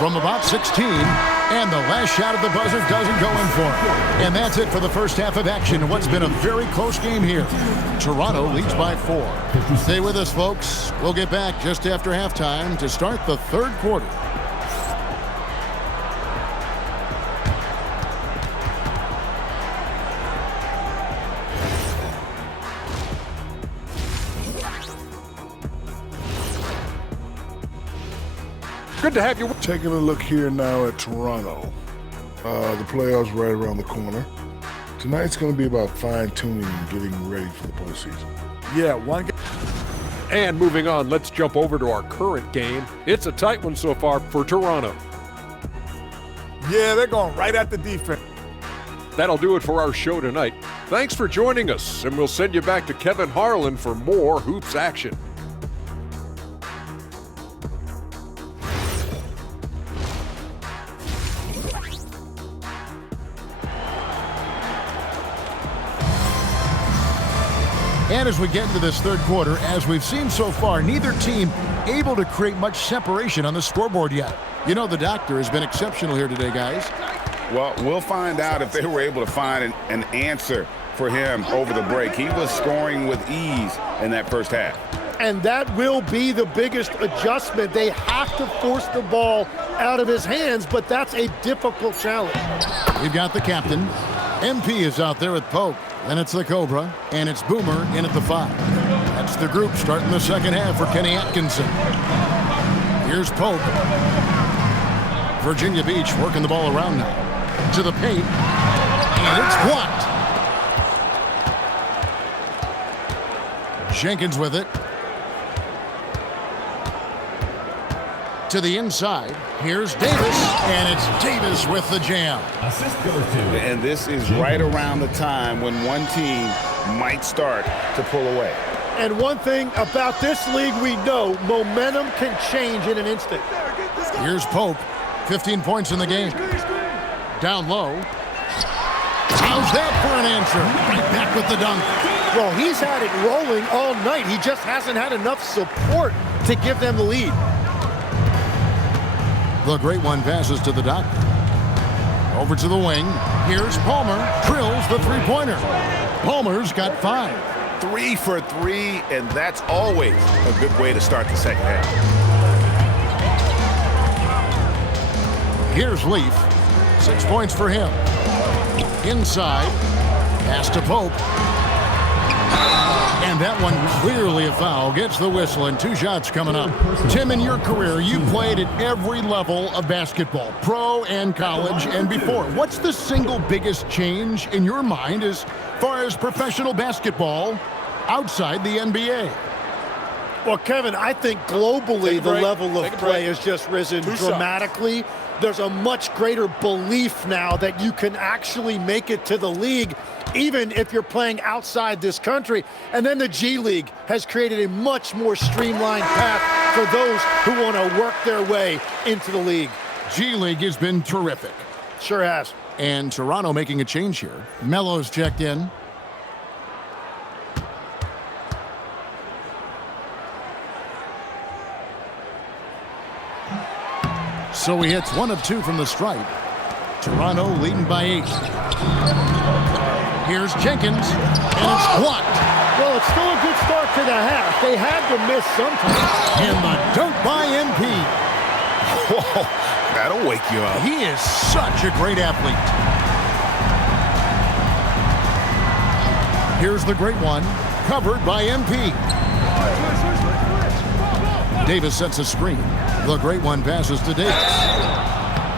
from about 16. And the last shot at the buzzer doesn't go in for him. And that's it for the first half of action. What's been a very close game here. Toronto leads by 4. Stay with us, folks. We'll get back just after halftime to start the third quarter. Good to have you. Taking a look here now at Toronto. The playoffs right around the corner. Tonight's going to be about fine-tuning and getting ready for the postseason. Yeah, one game. And moving on, let's jump over to our current game. It's a tight one so far for Toronto. Yeah, they're going right at the defense. That'll do it for our show tonight. Thanks for joining us, and we'll send you back to Kevin Harlan for more hoops action. And as we get into this third quarter, as we've seen so far, neither team able to create much separation on the scoreboard yet. You know, the doctor has been exceptional here today, guys. Well, we'll find out if they were able to find an answer for him over the break. He was scoring with ease in that first half. And that will be the biggest adjustment. They have to force the ball out of his hands, but that's a difficult challenge. We've got the captain. MP is out there with Pope. Then it's the Cobra, and it's Boomer in at the 5. That's the group starting the second half for Kenny Atkinson. Here's Pope. Virginia Beach working the ball around now. To the paint, and it's blocked. Jenkins with it. To the inside. Here's Davis, and it's Davis with the jam. And this is right around the time when one team might start to pull away. And one thing about this league we know, momentum can change in an instant. Here's Pope, 15 points in the game. Down low. How's that for an answer? Right back with the dunk. Well, he's had it rolling all night. He just hasn't had enough support to give them the lead. The great one passes to the doctor. Over to the wing. Here's Palmer. Drills the three-pointer. Palmer's got 5. 3 for 3, and that's always a good way to start the second half. Here's Leaf. 6 points for him. Inside. Pass to Pope. And that one clearly a foul. Gets the whistle, and 2 shots coming up. Tim, in your career, you played at every level of basketball, pro and college and before. What's the single biggest change in your mind as far as professional basketball outside the NBA? Well, Kevin, I think globally the level of play has just risen dramatically. There's a much greater belief now that you can actually make it to the league, even if you're playing outside this country. And then the G League has created a much more streamlined path for those who want to work their way into the league. G League has been terrific. Sure has. And Toronto making a change here. Melo's checked in. So he hits 1 of 2 from the stripe. Toronto leading by 8. Here's Jenkins, and it's blocked. Well, it's still a good start to the half. They had to miss sometime. And the dunk by MP. Whoa, that'll wake you up. He is such a great athlete. Here's the great one, covered by MP. Davis sets a screen. The great one passes to Davis.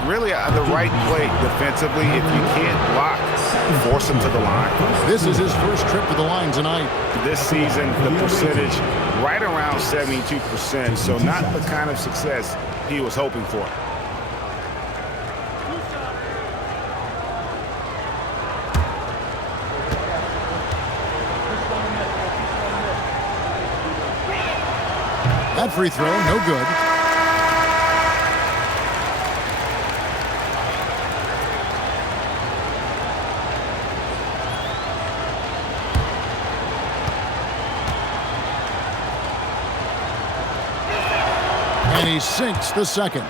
Really the right play defensively. If you can't block, force him to the line. This is his first trip to the line tonight. This season, the percentage right around 72%, so not the kind of success he was hoping for. That free throw, no good. And he sinks the second.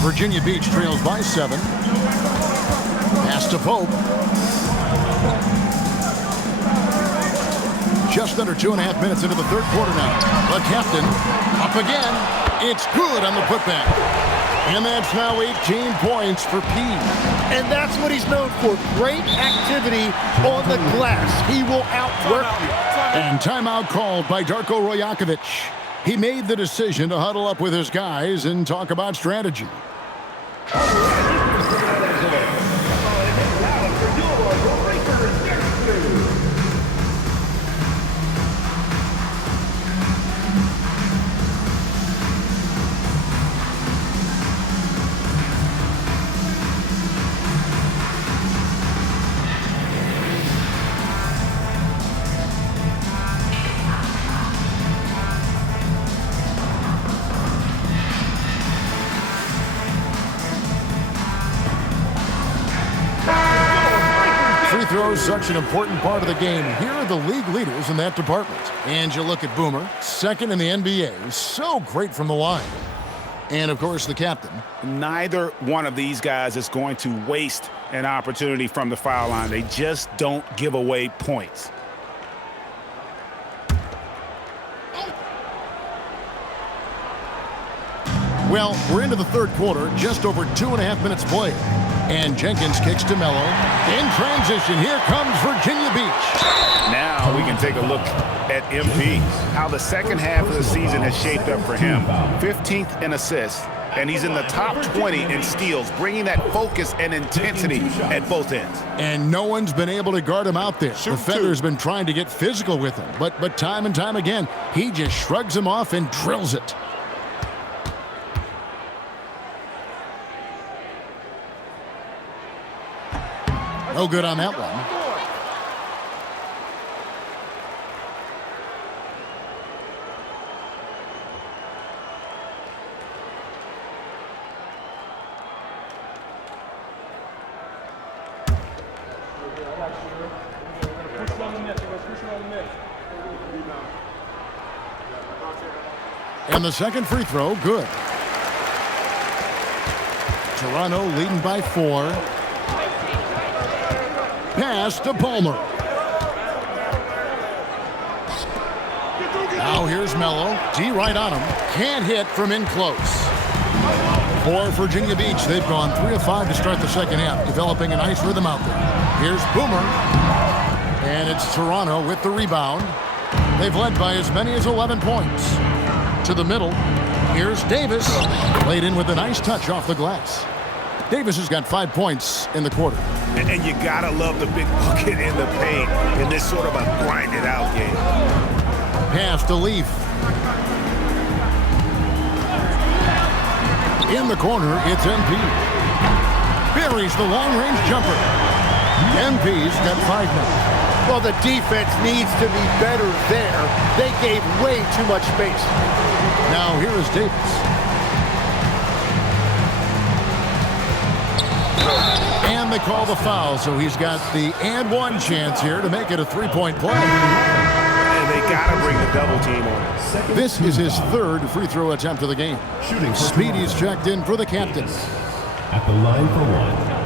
Virginia Beach trails by 7. Pass to Pope. Just under 2.5 minutes into the third quarter now. The captain up again. It's good on the putback. And that's now 18 points for P. And that's what he's known for. Great activity on the glass. He will outwork you. And timeout called by Darko Rojakovic. He made the decision to huddle up with his guys and talk about strategy. Throws such an important part of the game. Here are the league leaders in that department. And you look at Boomer, second in the NBA, so great from the line. And of course the captain. Neither one of these guys is going to waste an opportunity from the foul line. They just don't give away points. Well, we're into the third quarter, just over 2.5 minutes played. And Jenkins kicks to Mello. In transition, here comes Virginia Beach. Now we can take a look at MP. How the second half of the season has shaped up for him. 15th in assists, and he's in the top 20 in steals, bringing that focus and intensity at both ends. And no one's been able to guard him out there. The defender's been trying to get physical with him, but time and time again, he just shrugs him off and drills it. No good on that one. And the second free throw, good. Toronto leading by 4. Pass to Palmer. Now here's Mello. D right on him. Can't hit from in close. For Virginia Beach, they've gone 3 of 5 to start the second half, developing a nice rhythm out there. Here's Boomer. And it's Toronto with the rebound. They've led by as many as 11 points. To the middle. Here's Davis. Played in with a nice touch off the glass. Davis has got 5 points in the quarter. And you gotta love the big bucket in the paint in this sort of a grinded out game. Pass to Leaf. In the corner, it's MP. Buries the long-range jumper. MP's got 5 now. Well, the defense needs to be better there. They gave way too much space. Now here is Davis. And they call the foul, so he's got the and one chance here to make it a 3-point play. And they got to bring the double team on. This is his 3rd free throw attempt of the game. Speedy's checked in for the captain. At the line for 1.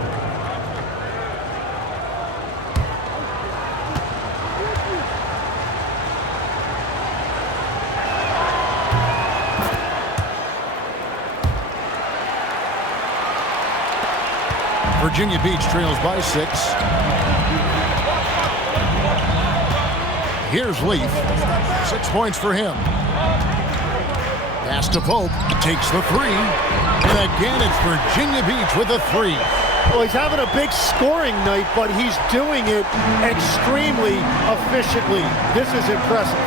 Virginia Beach trails by 6. Here's Leaf. 6 points for him. Pass to Pope. Takes the 3. And again, it's Virginia Beach with a 3. Well, he's having a big scoring night, but he's doing it extremely efficiently. This is impressive.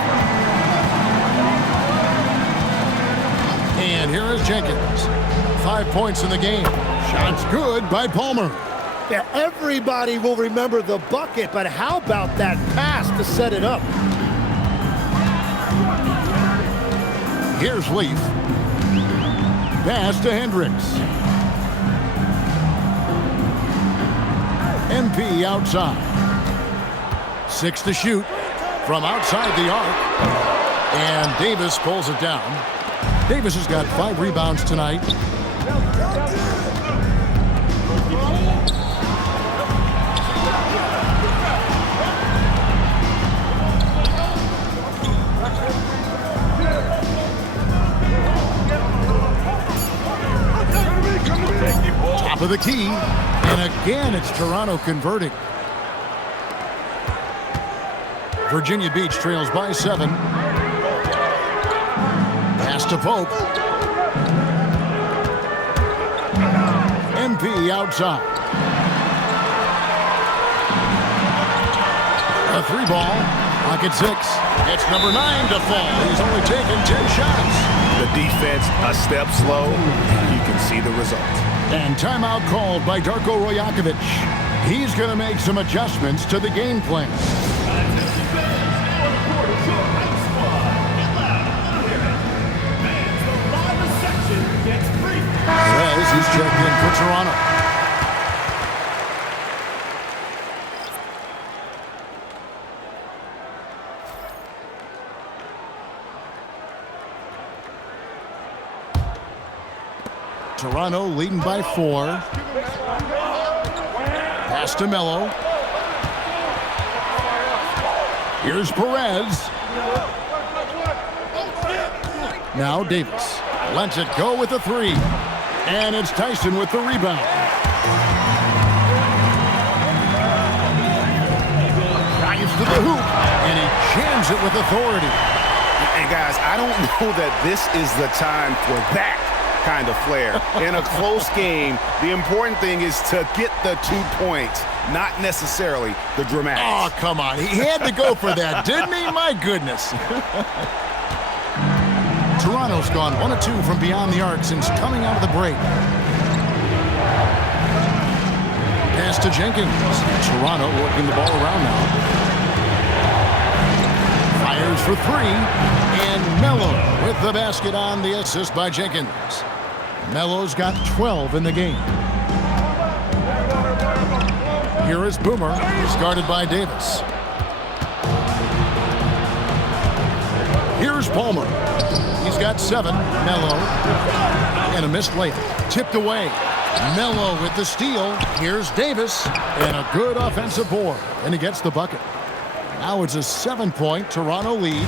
And here is Jenkins. 5 points in the game. Shots good by Palmer. Yeah, everybody will remember the bucket, but how about that pass to set it up? Here's Leaf. Pass to Hendricks. MP outside. 6 to shoot from outside the arc. And Davis pulls it down. Davis has got 5 rebounds tonight. Top of the key, and again it's Toronto converting. Virginia Beach trails by 7. Pass to Pope. MP outside. A 3-ball. Pocket 6. It's number 9 to fall. He's only taken 10 shots. The defense a step slow, and you can see the result. And timeout called by Darko Rojakovic. He's going to make some adjustments to the game plan. Perez is checked in for Toronto. Toronto leading by 4. Pass to Melo. Here's Perez. Now Davis lets it go with a 3. And it's Tyson with the rebound. Drives to the hoop. And he jams it with authority. And guys, I don't know that this is the time for that kind of flair. In a close game, the important thing is to get the 2 points, not necessarily the dramatics. Oh, come on. He had to go for that, didn't he? My goodness. Toronto's gone 1 of 2 from beyond the arc since coming out of the break. Pass to Jenkins. Toronto working the ball around now. Fires for 3. And Melo with the basket on the assist by Jenkins. Melo's got 12 in the game. Here is Boomer. He's guarded by Davis. Here's Palmer. He's got 7. Melo. And a missed layup. Tipped away. Melo with the steal. Here's Davis. And a good offensive board. And he gets the bucket. Now it's a 7-point Toronto lead.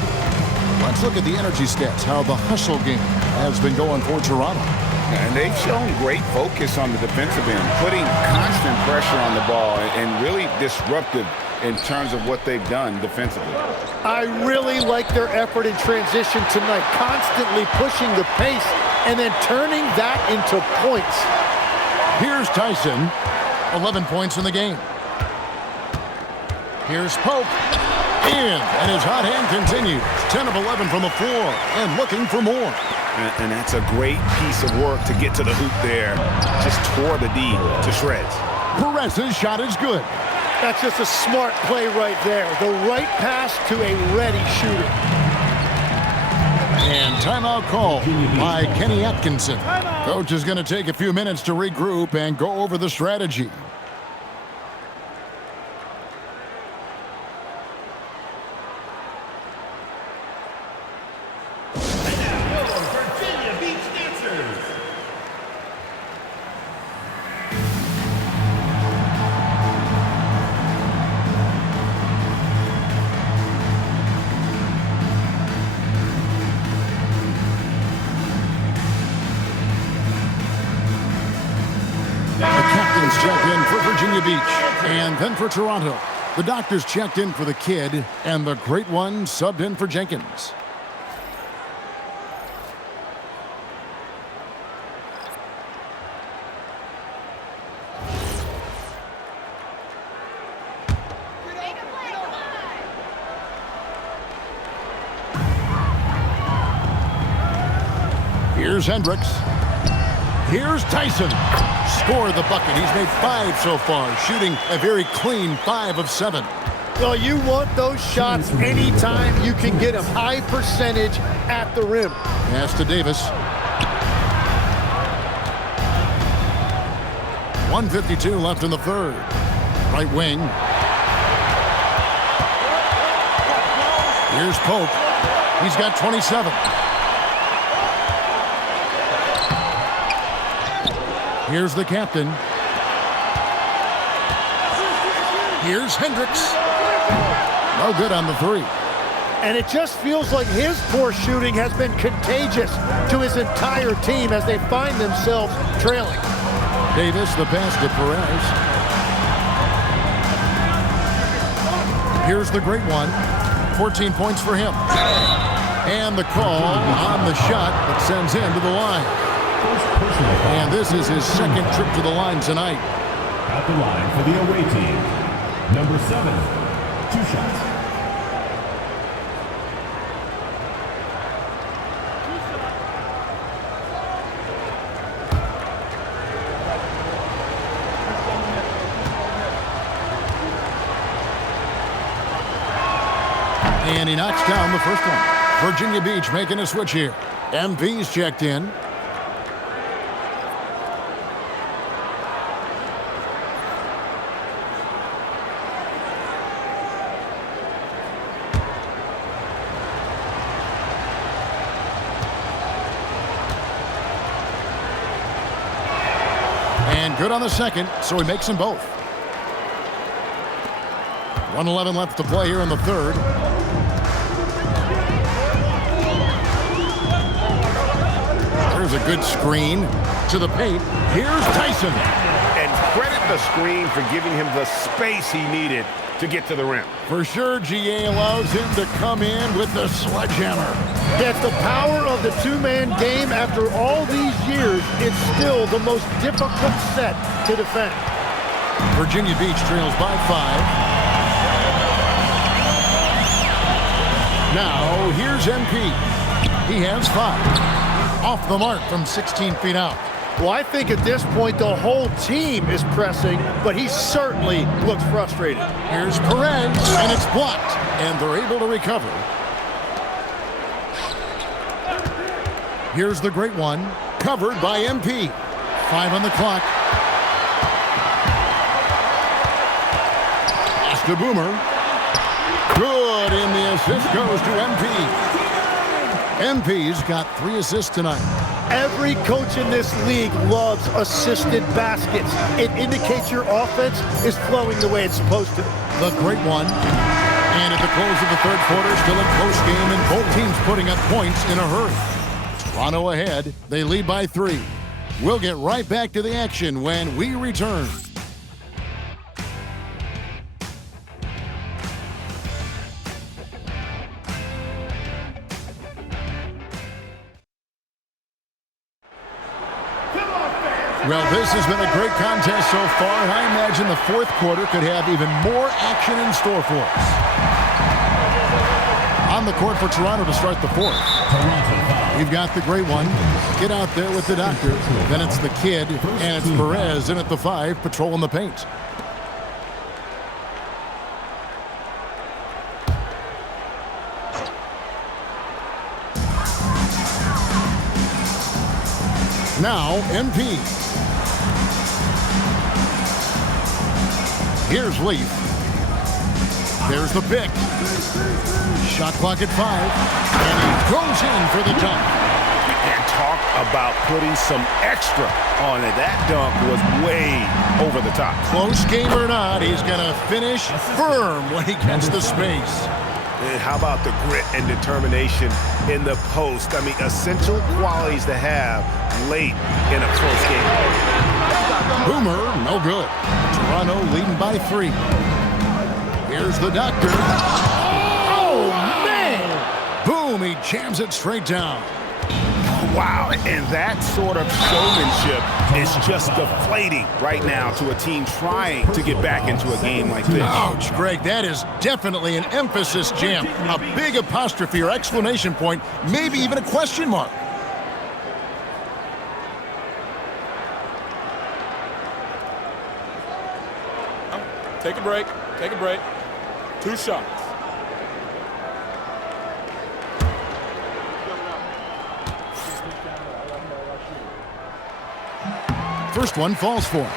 Let's look at the energy stats, how the hustle game has been going for Toronto. And they've shown great focus on the defensive end, putting constant pressure on the ball and really disruptive in terms of what they've done defensively. I really like their effort in transition tonight, constantly pushing the pace and then turning that into points. Here's Tyson, 11 points in the game. Here's Pope. And his hot hand continues. 10 of 11 from the floor and looking for more. And that's a great piece of work to get to the hoop there. Just tore the D to shreds. Perez's shot is good. That's just a smart play right there. The right pass to a ready shooter. And timeout call by Kenny Atkinson. Coach is going to take a few minutes to regroup and go over the strategy. Checked in for Virginia Beach, and then for Toronto. The doctors checked in for the kid, and the great one subbed in for Jenkins. Here's Hendricks. Here's Tyson. Scored the bucket. He's made 5 so far, shooting a very clean 5 of 7. Well, you want those shots anytime you can get them. High percentage at the rim. Pass to Davis. 1:52 left in the third. Right wing. Here's Pope. He's got 27. Here's the captain. Here's Hendricks. No good on the three. And it just feels like his poor shooting has been contagious to his entire team as they find themselves trailing. Davis, the pass to Perez. Here's the great one. 14 points for him. And the call on the shot that sends him to the line. And this is his second trip to the line tonight. At the line for the away team, number 7, 2 shots. And he knocks down the first one. Virginia Beach making a switch here. MP's checked in. And good on the second, so he makes them both. 1:11 left to play here in the third. There's a good screen to the paint. Here's Tyson. And credit the screen for giving him the space he needed to get to the rim. For sure, GA allows him to come in with the sledgehammer. That's the power of the two-man game. After all these years, it's still the most difficult set to defend. Virginia Beach trails by 5. Now, here's MP. He has 5. Off the mark from 16 feet out. Well, I think at this point the whole team is pressing, but he certainly looks frustrated. Here's Perez, and it's blocked, and they're able to recover. Here's the great one, covered by MP. 5 on the clock. Pass to Boomer. Good, and the assist goes to MP. MP's got 3 assists tonight. Every coach in this league loves assisted baskets. It indicates your offense is flowing the way it's supposed to. The great one. And at the close of the third quarter, still a close game, and both teams putting up points in a hurry. Toronto ahead. They lead by 3. We'll get right back to the action when we return. Well, this has been a great contest so far, and I imagine the fourth quarter could have even more action in store for us. On the court for Toronto to start the fourth. We've got the great one. Get out there with the doctor. Then it's the kid, and it's Perez in at the 5, patrolling the paint. Now, MP. Here's Leaf. There's the pick. Shot clock at 5. And he goes in for the dunk. And talk about putting some extra on it. That dunk was way over the top. Close game or not, he's going to finish firm when he gets the space. And how about the grit and determination in the post? I mean, essential qualities to have late in a close game. Boomer, no good. Toronto leading by 3. Here's the doctor. Oh, man! Boom, he jams it straight down. Wow, and that sort of showmanship is just deflating right now to a team trying to get back into a game like this. Ouch, Greg, that is definitely an emphasis jam. A big apostrophe or exclamation point, maybe even a question mark. Take a break. Take a break. 2 shots. First one falls for him.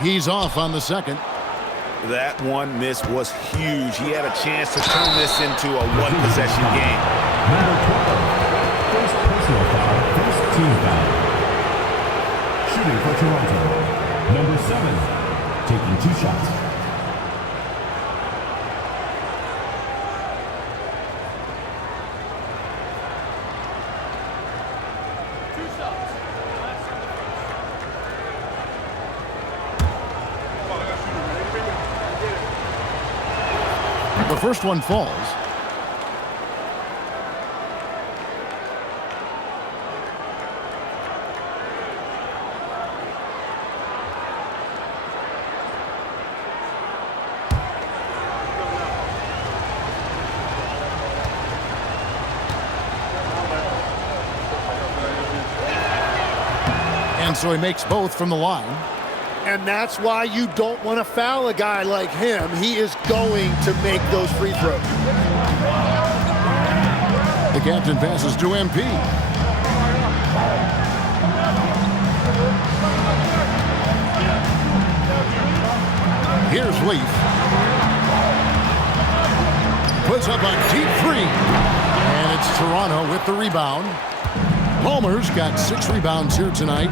He's off on the second. That one miss was huge. He had a chance to turn this into a one-possession game. Number 12. First personal foul, first team foul. Shooting for Toronto. Number 7. Taking 2 shots. The first one falls. And so he makes both from the line. And that's why you don't want to foul a guy like him. He is going to make those free throws. The captain passes to MP. Here's Leaf. Puts up a deep three. And it's Toronto with the rebound. Palmer's got 6 rebounds here tonight.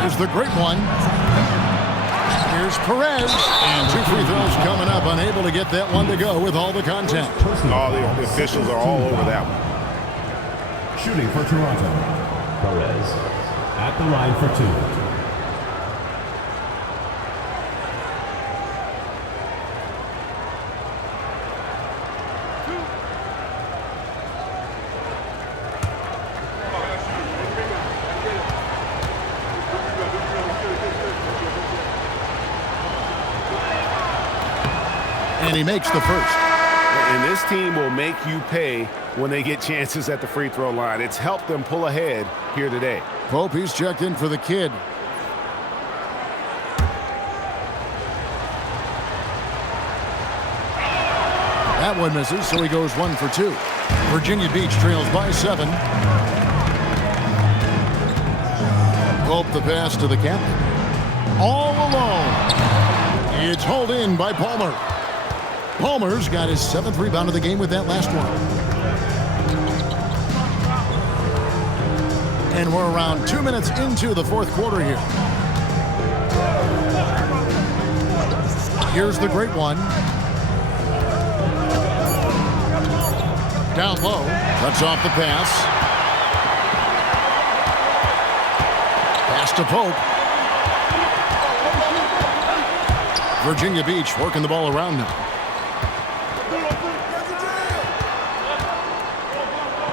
Here's the great one. Here's Perez, and 2 free throws coming up, unable to get that one to go with all the contact. All the officials are all over that one. Shooting for Toronto. Perez at the line for 2. And he makes the first. And this team will make you pay when they get chances at the free throw line. It's helped them pull ahead here today. Pope, he's checked in for the kid. That one misses, so he goes 1 for 2. Virginia Beach trails by 7. Pope the pass to the captain. All alone. It's hauled in by Palmer. Palmer's got his 7th rebound of the game with that last one. And we're around 2 minutes into the 4th quarter here. Here's the great one. Down low. Cuts off the pass. Pass to Pope. Virginia Beach working the ball around him.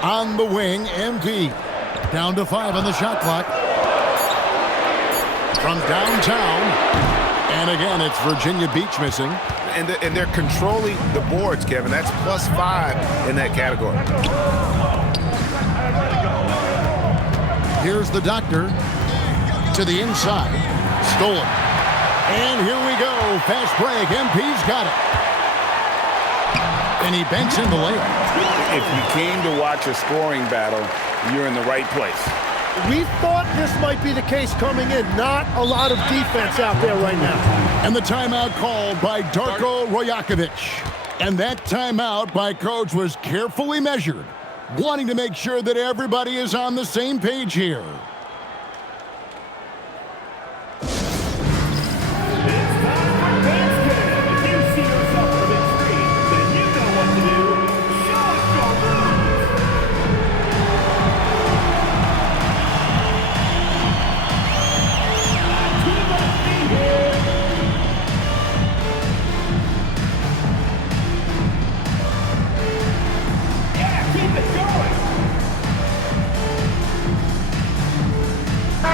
On the wing, MP. Down to 5 on the shot clock. From downtown. And again, it's Virginia Beach missing. And they're controlling the boards, Kevin. That's +5 in that category. Here's the doctor to the inside. Stolen. And here we go. Fast break. MP's got it. And he banks in the layup. If you came to watch a scoring battle, you're in the right place. We thought this might be the case coming in. Not a lot of defense out there right now. And the timeout called by Darko Rojakovic. And that timeout by Coach was carefully measured, wanting to make sure that everybody is on the same page here.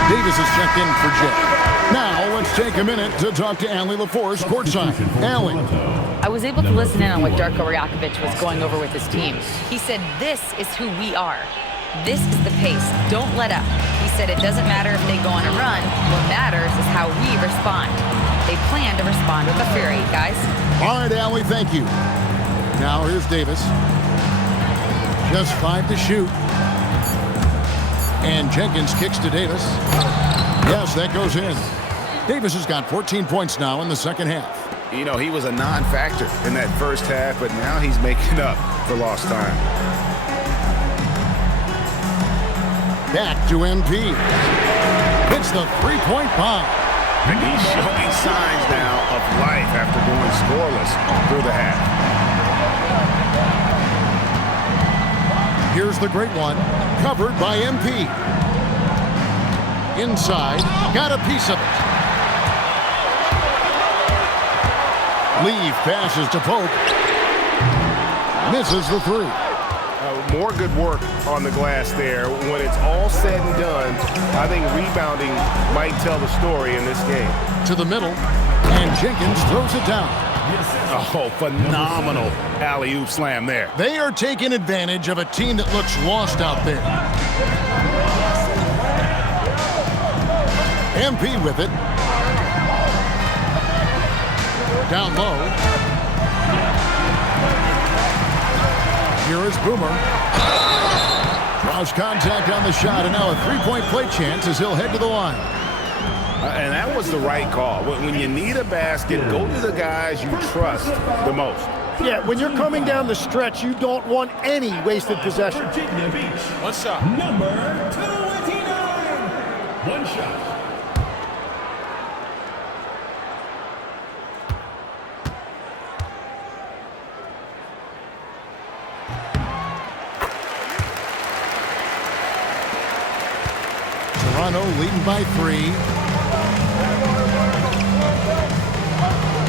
Davis is checked in for Jay. Now, let's take a minute to talk to Allie LaForce courtside. Allie. I was able to listen in on what Darko Rajakovic was going over with his team. He said, this is who we are. This is the pace. Don't let up. He said it doesn't matter if they go on a run. What matters is how we respond. They plan to respond with a fury, guys. All right, Allie, thank you. Now, here's Davis. Just 5 to shoot. And Jenkins kicks to Davis. Yes, that goes in. Davis has got 14 points now in the second half. You know, he was a non-factor in that first half, but now he's making up for lost time. Back to MP. Hits the three-point bomb. And he's showing signs now of life after going scoreless through the half. Here's the great one, covered by MP. Inside, got a piece of it. Leaf passes to Pope. Misses the three. More good work on the glass there. When it's all said and done, I think rebounding might tell the story in this game. To the middle, and Jenkins throws it down. Oh, phenomenal alley-oop slam there. They are taking advantage of a team that looks lost out there. MP with it. Down low. Here is Boomer. Draws contact on the shot, and now a three-point play chance as he'll head to the line. And that was the right call. When you need a basket, go to the guys you trust the most. Yeah, when you're coming down the stretch, you don't want any wasted possession. One shot. Number 29. One shot. Toronto leading by 3.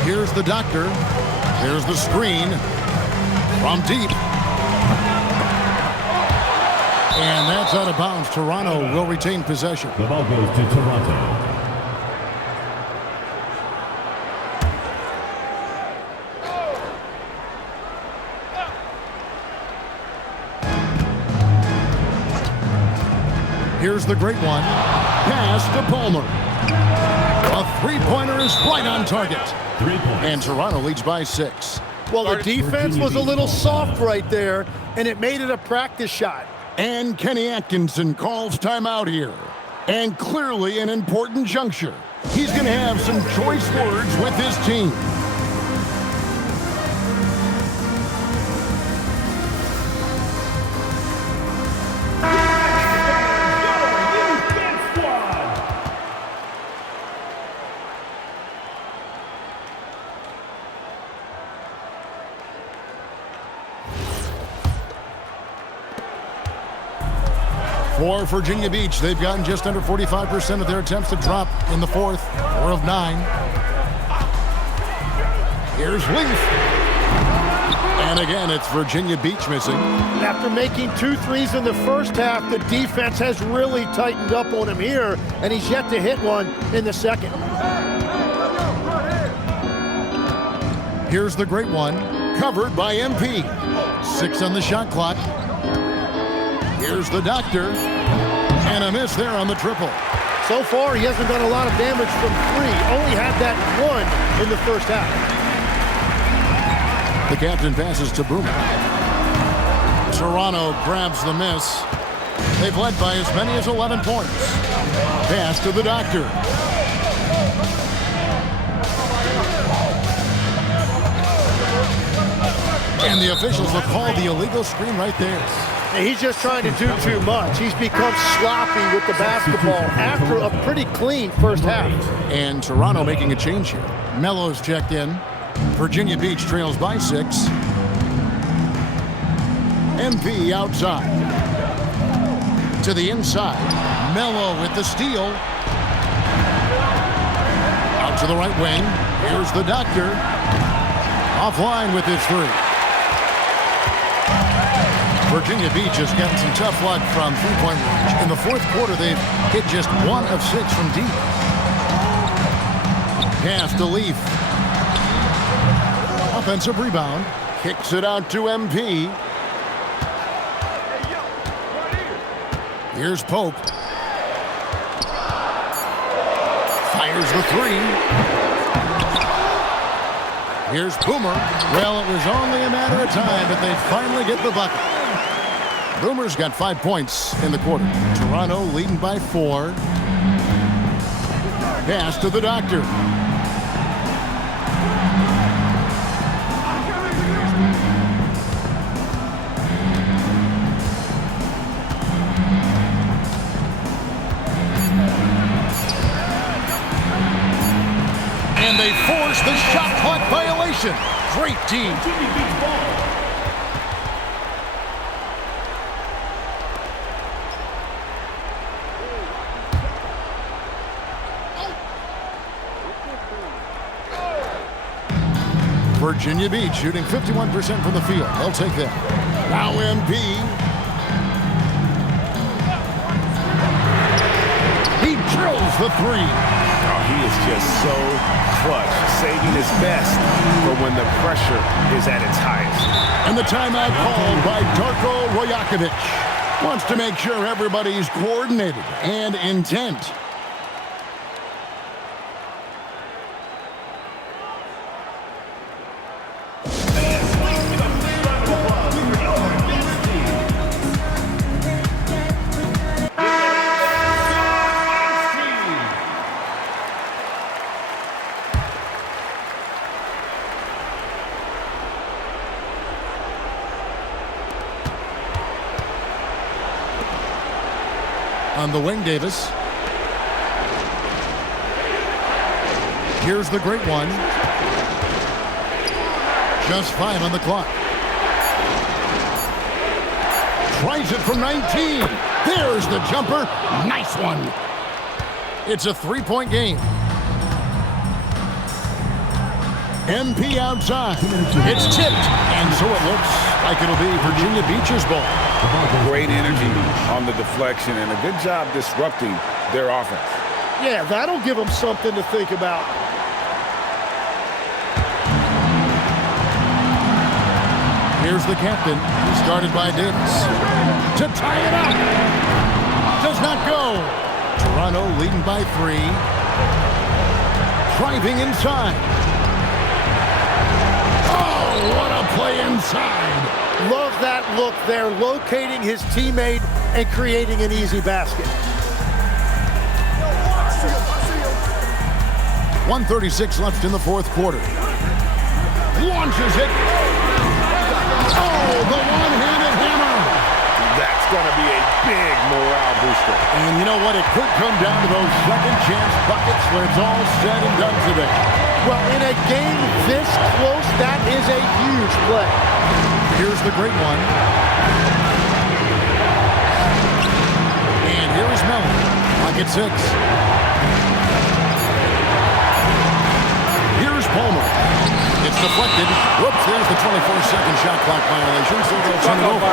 Here's the doctor. There's the screen from deep. And that's out of bounds. Toronto will retain possession. The ball goes to Toronto. Here's the great one. Pass to Palmer. A three-pointer is right on target. 3 points. And Toronto leads by 6. Well, the defense was a little soft right there, and it made it a practice shot. And Kenny Atkinson calls timeout here. And clearly an important juncture. He's going to have some choice words with his team. For Virginia Beach, they've gotten just under 45% of their attempts to drop in the fourth. 4 of 9. Here's Leaf. And again, it's Virginia Beach missing. After making 2 threes in the first half, the defense has really tightened up on him here, and he's yet to hit one in the second. Here's the great one, covered by MP. 6 on the shot clock. Here's the doctor, and a miss there on the triple. So far, he hasn't done a lot of damage from 3. Only had that 1 in the first half. The captain passes to Boomer. Toronto grabs the miss. They've led by as many as 11 points. Pass to the doctor. And the officials will call the illegal screen right there. He's just trying to do too much. He's become sloppy with the basketball after a pretty clean first half. And Toronto making a change here. Melo's checked in. Virginia Beach trails by 6. MP outside. To the inside. Melo with the steal. Out to the right wing. Here's the doctor. Offline with his 3. Virginia Beach has gotten some tough luck from three-point range. In the fourth quarter, they've hit just 1 of 6 from deep. Pass to Leaf. Offensive rebound. Kicks it out to MP. Here's Pope. Fires the 3. Here's Boomer. Well, it was only a matter of time, but they finally get the bucket. Boomer's got 5 points in the quarter. Toronto leading by 4. Pass to the doctor. And they force the shot clock violation. Great team. Virginia Beach shooting 51% from the field. They'll take that. Now MP. He drills the 3. Oh, he is just so clutch, saving his best for when the pressure is at its highest. And the timeout called by Darko Rajakovic. Wants to make sure everybody's coordinated and intent. On the wing, Davis. Here's the great one. Just 5 on the clock. Tries it from 19. There's the jumper. Nice one. It's a 3-point game. MP outside. It's tipped. And so it looks like it'll be Virginia Beach's ball. Great energy on the deflection and a good job disrupting their offense. Yeah, that'll give them something to think about. Here's the captain, started by Davis. To tie it up. Does not go. Toronto leading by 3. Driving inside. Oh, what a play inside. Love that look there, locating his teammate and creating an easy basket. 1:36 left in the 4th quarter. Launches it. Oh, the one-handed hammer. That's going to be a big morale booster. And you know what? It could come down to those second chance buckets when it's all said and done today. Well, in a game this close, that is a huge play. Here's the great one. And here is Mellon. Clock at 6. Here's Palmer. It's deflected. Whoops, there's the 24-second shot clock violation, so they'll turn it over.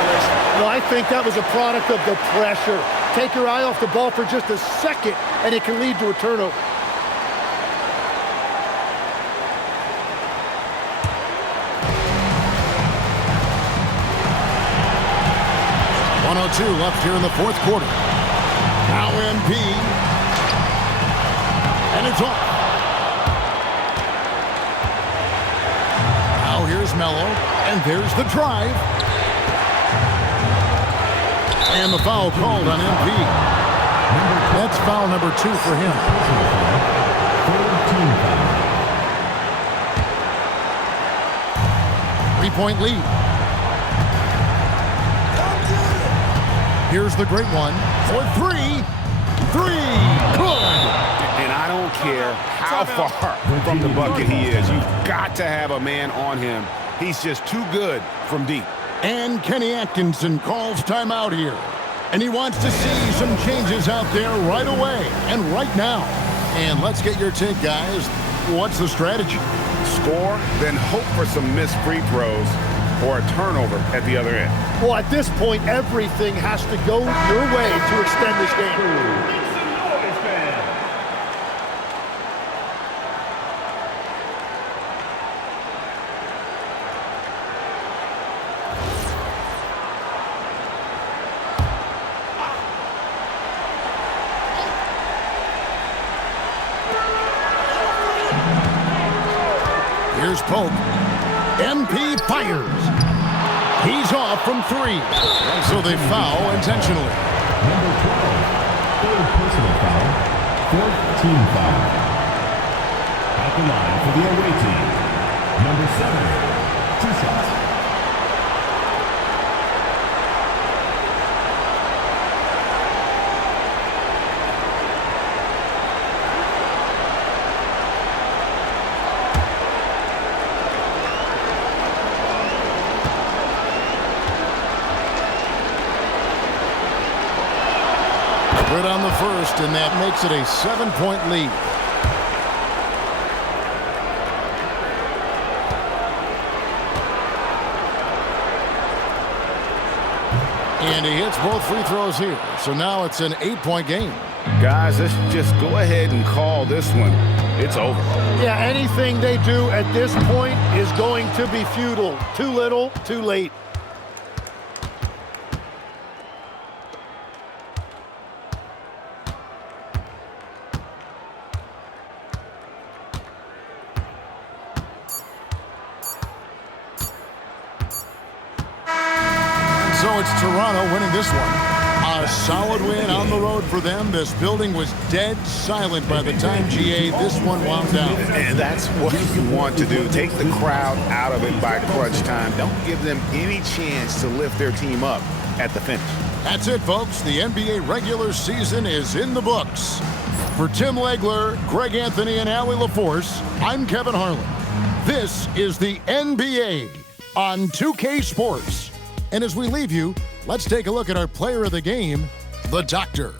Well, I think that was a product of the pressure. Take your eye off the ball for just a second, and it can lead to a turnover. .2 left here in the 4th quarter. Now MP. And it's off. Now here's Mello. And there's the drive. And the foul called on MP. That's foul number 2 for him. 3-point lead. Here's the great one for 3. 3. Good. And I don't care how far from the bucket he is. You've got to have a man on him. He's just too good from deep. And Kenny Atkinson calls timeout here. And he wants to see some changes out there right away and right now. And let's get your take, guys. What's the strategy? Score, then hope for some missed free throws or a turnover at the other end. Well, at this point, everything has to go your way to extend this game. Here's Pope. MP fires. He's off from 3. So they foul intentionally. Number 12. foul. Fourth team foul. At the line for the away team, number 7, 2 shots. Good on the first, and that makes it a 7-point lead. And he hits both free throws here. So now it's an 8-point game. Guys, let's just go ahead and call this one. It's over. Yeah, anything they do at this point is going to be futile. Too little, too late. So it's Toronto winning this one. A solid win on the road for them. This building was dead silent by the time, GA, this one wound down. And that's what you want to do. Take the crowd out of it by crunch time. Don't give them any chance to lift their team up at the finish. That's it, folks. The NBA regular season is in the books. For Tim Legler, Greg Anthony, and Allie LaForce, I'm Kevin Harlan. This is the NBA on 2K Sports. And as we leave you, let's take a look at our player of the game, the Doctor.